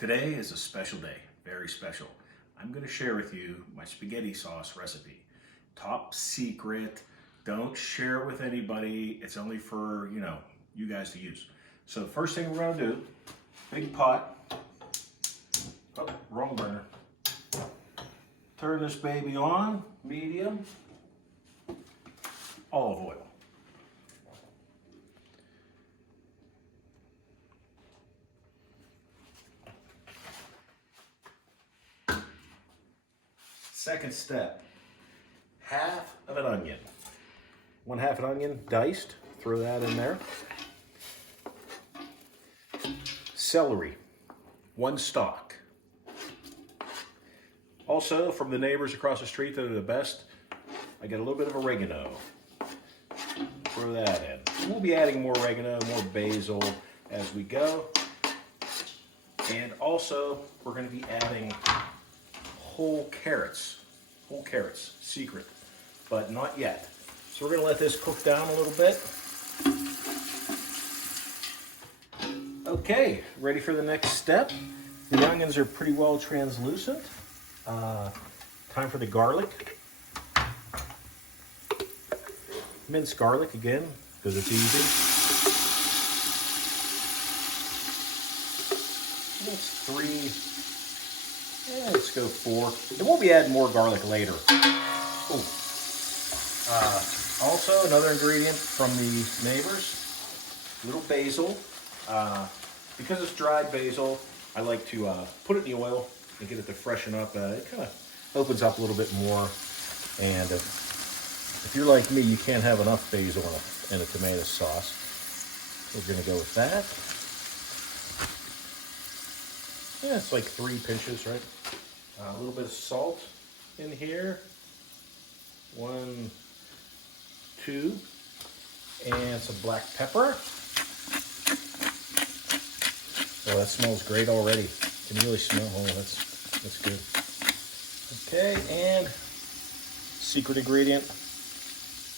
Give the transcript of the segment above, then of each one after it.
Today is a special day, very special. I'm going to share with you my spaghetti sauce recipe. Top secret, don't share it with anybody. It's only for, you guys to use. So the first thing we're going to do, big pot, oh, wrong burner. Turn this baby on, medium, olive oil. Second step, half of an onion. 1/2 an onion, diced, throw that in there. Celery, 1 stalk. Also, from the neighbors across the street that are the best, I get a little bit of oregano. Throw that in. We'll be adding more oregano, more basil as we go. And also, we're going to be adding whole carrots, secret, but not yet. So we're going to let this cook down a little bit. Okay, ready for the next step. The onions are pretty well translucent. Time for the garlic. Minced garlic again, because it's easy. That's 3. Yeah, let's go 4. And we'll be adding more garlic later. Ooh. Also, another ingredient from the neighbors, a little basil. Because it's dried basil, I like to put it in the oil and get it to freshen up. It kind of opens up a little bit more. And if you're like me, you can't have enough basil in a tomato sauce. We're going to go with that. Yeah, it's like 3 pinches, right? A little bit of salt in here. 1, 2. And some black pepper. Oh, that smells great already. Can you really smell? Oh, that's good. Okay, and secret ingredient,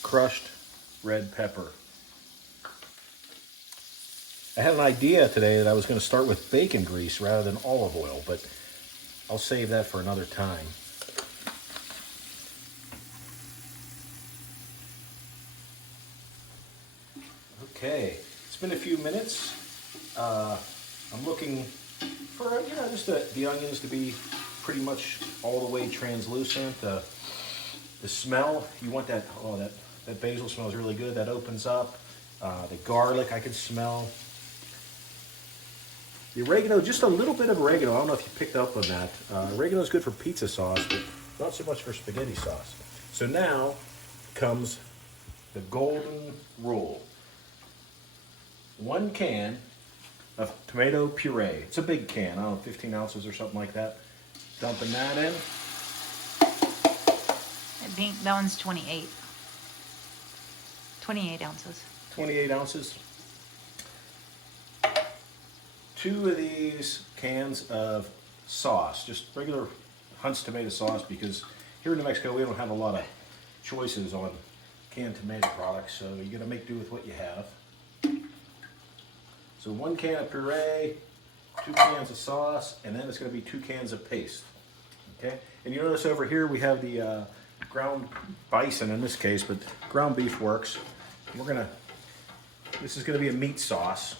crushed red pepper. I had an idea today that I was going to start with bacon grease rather than olive oil, but I'll save that for another time. Okay, it's been a few minutes. I'm looking for, just the onions to be pretty much all the way translucent. The smell, you want that, that basil smells really good. That opens up. The garlic I can smell. The oregano, just a little bit of oregano. I don't know if you picked up on that. Oregano is good for pizza sauce, but not so much for spaghetti sauce. So now comes the golden rule. 1 can of tomato puree. It's a big can, I don't know, 15 ounces or something like that. Dumping that in. I think that one's 28. 28 ounces. 28 ounces. 2 of these cans of sauce, just regular Hunt's tomato sauce, because here in New Mexico we don't have a lot of choices on canned tomato products, so you gotta make do with what you have. So 1 can of puree, 2 cans of sauce, and then it's gonna be 2 cans of paste. Okay, and you notice over here we have the ground bison in this case, but ground beef works. This is gonna be a meat sauce.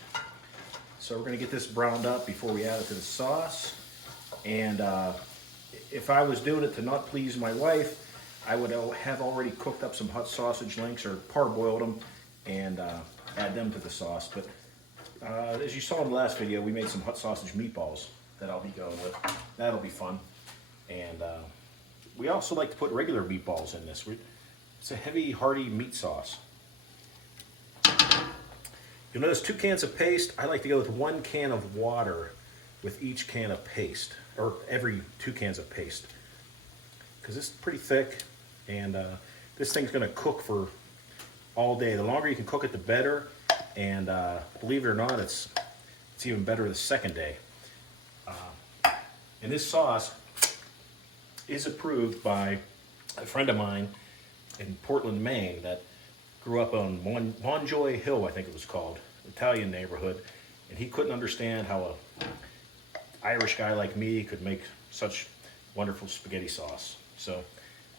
So we're gonna get this browned up before we add it to the sauce. And if I was doing it to not please my wife, I would have already cooked up some hot sausage links or parboiled them and add them to the sauce. But as you saw in the last video, we made some hot sausage meatballs that I'll be going with. That'll be fun. And we also like to put regular meatballs in this. It's a heavy, hearty meat sauce. You'll notice 2 cans of paste. I like to go with 1 can of water with each can of paste, or every 2 cans of paste, because it's pretty thick, and this thing's going to cook for all day. The longer you can cook it, the better. And believe it or not, it's even better the second day. And this sauce is approved by a friend of mine in Portland, Maine, that grew up on Monjoy Hill, I think it was called, Italian neighborhood, and he couldn't understand how Irish guy like me could make such wonderful spaghetti sauce. So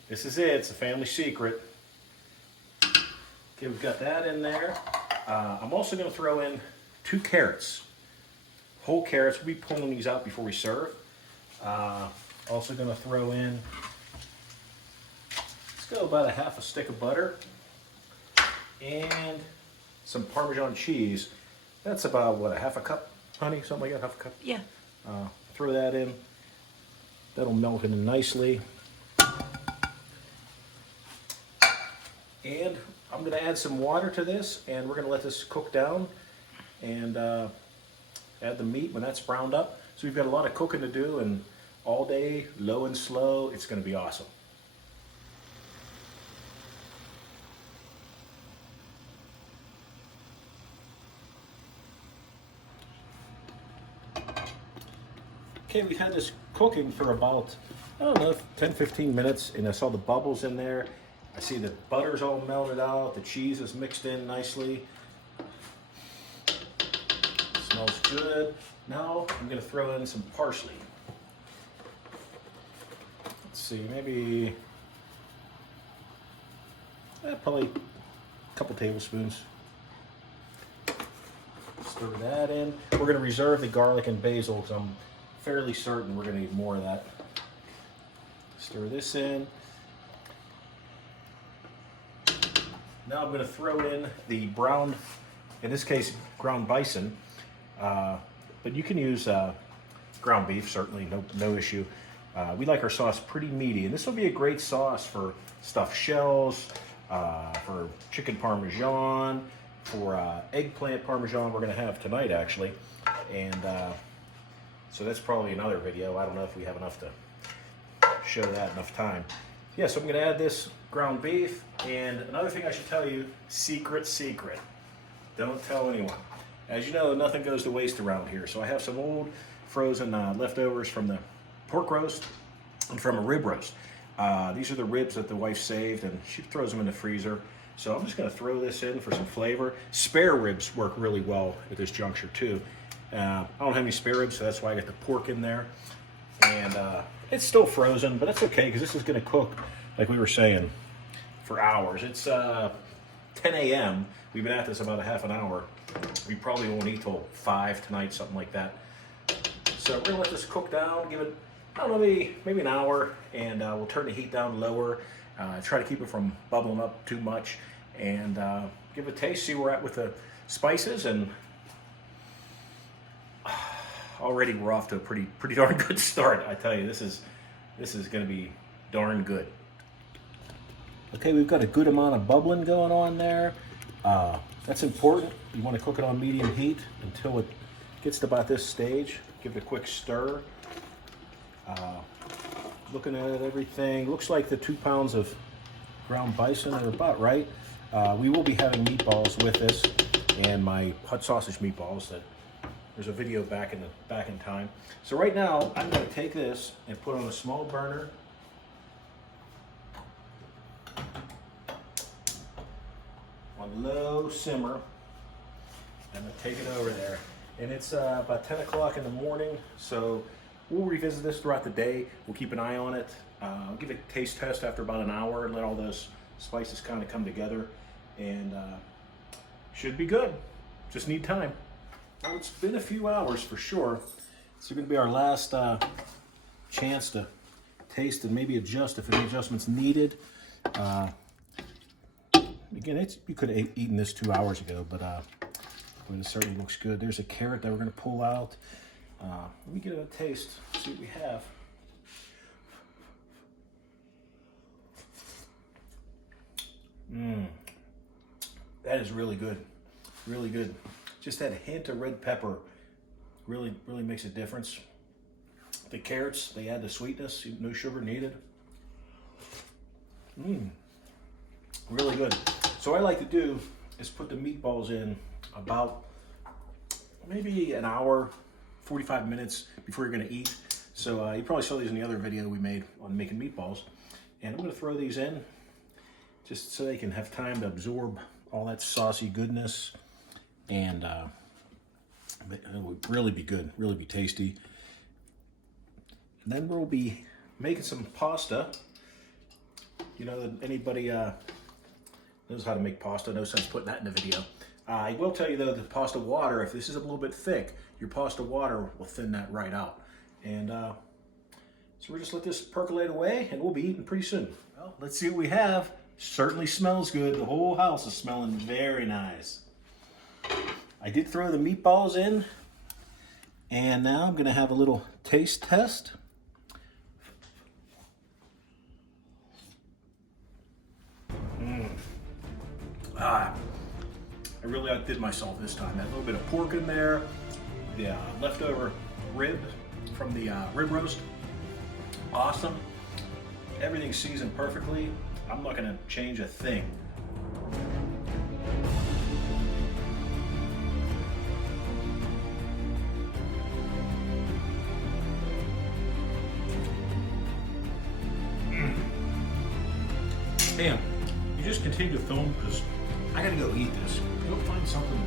this is it. It's a family secret. Okay, we've got that in there. I'm also going to throw in 2 carrots. Whole carrots. We'll be pulling these out before we serve. Also going to throw in, let's go about a half a stick of butter and some Parmesan cheese. That's about, what, a half a cup, honey? Something like that, half a cup? Yeah. Throw that in. That'll melt in nicely. And I'm going to add some water to this, and we're going to let this cook down and add the meat when that's browned up. So we've got a lot of cooking to do, and all day, low and slow, it's going to be awesome. Okay, we've had this cooking for about, I don't know, 10-15 minutes, and I saw the bubbles in there. I see the butter's all melted out, the cheese is mixed in nicely. Smells good. Now I'm going to throw in some parsley. Let's see, maybe probably a couple tablespoons. Stir that in. We're going to reserve the garlic and basil because I'm fairly certain we're going to need more of that. Stir this in. Now I'm going to throw in the browned, in this case, ground bison, but you can use ground beef, certainly, no issue. We like our sauce pretty meaty, and this will be a great sauce for stuffed shells, for chicken parmesan, for eggplant parmesan we're going to have tonight, actually. And so that's probably another video. I don't know if we have enough to show that enough time. Yeah, so I'm going to add this ground beef, and another thing I should tell you, secret. Don't tell anyone. As you know, nothing goes to waste around here. So I have some old frozen leftovers from the pork roast and from a rib roast. These are the ribs that the wife saved, and she throws them in the freezer. So I'm just going to throw this in for some flavor. Spare ribs work really well at this juncture too. I don't have any spare ribs, so that's why I got the pork in there. And it's still frozen, but that's okay because this is going to cook, like we were saying, for hours. It's 10 a.m. We've been at this about a half an hour. We probably won't eat till 5 tonight, something like that. So we're going to let this cook down, give it, I don't know, maybe an hour, and we'll turn the heat down lower. Try to keep it from bubbling up too much, and give it a taste, see where we're at with the spices, and already we're off to a pretty darn good start. I tell you, this is going to be darn good. Okay, we've got a good amount of bubbling going on there. That's important. You want to cook it on medium heat until it gets to about this stage. Give it a quick stir. Looking at everything, looks like the 2 pounds of ground bison are about right. We will be having meatballs with this, and my hot sausage meatballs that there's a video back in time. So right now, I'm going to take this and put on a small burner. On low simmer. I'm going to take it over there. And it's about 10 o'clock in the morning, so we'll revisit this throughout the day. We'll keep an eye on it. I'll give it a taste test after about an hour and let all those spices kind of come together. And should be good. Just need time. Well, it's been a few hours for sure. It's going to be our last chance to taste and maybe adjust if any adjustments needed. Again, you could have eaten this 2 hours ago, but it certainly looks good. There's a carrot that we're going to pull out. Let me get a taste, see what we have. That is really good. Really good. Just that hint of red pepper really makes a difference. The carrots, they add the sweetness, no sugar needed. Really good. So what I like to do is put the meatballs in about maybe an hour, 45 minutes before you're gonna eat. So you probably saw these in the other video we made on making meatballs. And I'm gonna throw these in just so they can have time to absorb all that saucy goodness. And it would really be good, really be tasty. And then we'll be making some pasta. You know, anybody knows how to make pasta, no sense putting that in the video. I will tell you though, the pasta water, if this is a little bit thick, your pasta water will thin that right out. And so we'll just let this percolate away and we'll be eating pretty soon. Well, let's see what we have. Certainly smells good. The whole house is smelling very nice. I did throw the meatballs in, and now I'm gonna have a little taste test. I really outdid myself this time. Had a little bit of pork in there, the leftover rib from the rib roast. Awesome. Everything's seasoned perfectly. I'm not gonna change a thing. Damn, you just continue to film because I gotta go eat this. Go find something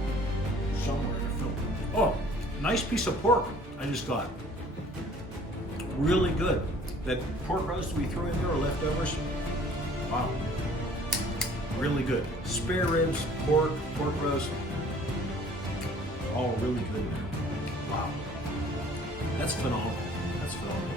somewhere to film. Oh, nice piece of pork I just got. Really good. That pork roast we threw in there, or leftovers. Wow. Really good. Spare ribs, pork roast. All really good there. Wow. That's phenomenal. That's phenomenal.